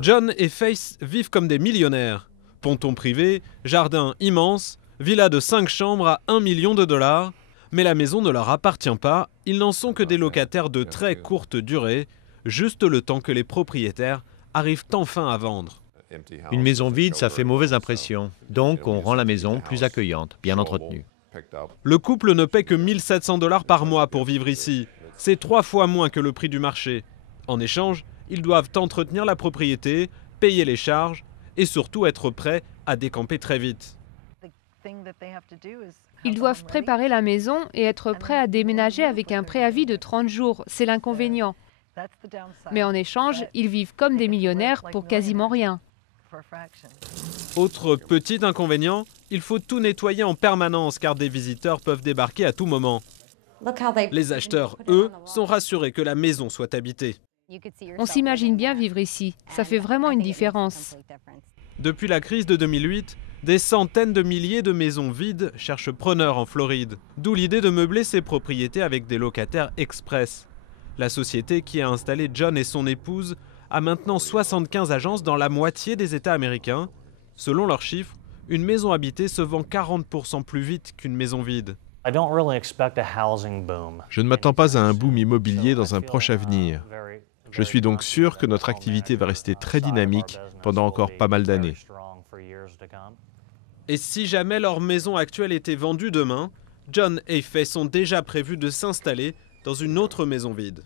John et Faith vivent comme des millionnaires. Ponton privé, jardin immense, villa de 5 chambres à 1 million de dollars. Mais la maison ne leur appartient pas, ils n'en sont que des locataires de très courte durée, juste le temps que les propriétaires arrivent enfin à vendre. Une maison vide, ça fait mauvaise impression. Donc, on rend la maison plus accueillante, bien entretenue. Le couple ne paie que 1 700 $ par mois pour vivre ici. C'est 3 fois moins que le prix du marché. En échange, ils doivent entretenir la propriété, payer les charges et surtout être prêts à décamper très vite. Ils doivent préparer la maison et être prêts à déménager avec un préavis de 30 jours. C'est l'inconvénient. Mais en échange, ils vivent comme des millionnaires pour quasiment rien. Autre petit inconvénient, il faut tout nettoyer en permanence car des visiteurs peuvent débarquer à tout moment. Les acheteurs, eux, sont rassurés que la maison soit habitée. On s'imagine bien vivre ici. Ça fait vraiment une différence. Depuis la crise de 2008, des centaines de milliers de maisons vides cherchent preneur en Floride. D'où l'idée de meubler ses propriétés avec des locataires express. La société qui a installé John et son épouse a maintenant 75 agences dans la moitié des États américains. Selon leurs chiffres, une maison habitée se vend 40% plus vite qu'une maison vide. Je ne m'attends pas à un boom immobilier dans un proche avenir. Je suis donc sûr que notre activité va rester très dynamique pendant encore pas mal d'années. Et si jamais leur maison actuelle était vendue demain, John et Faith sont déjà prévus de s'installer dans une autre maison vide.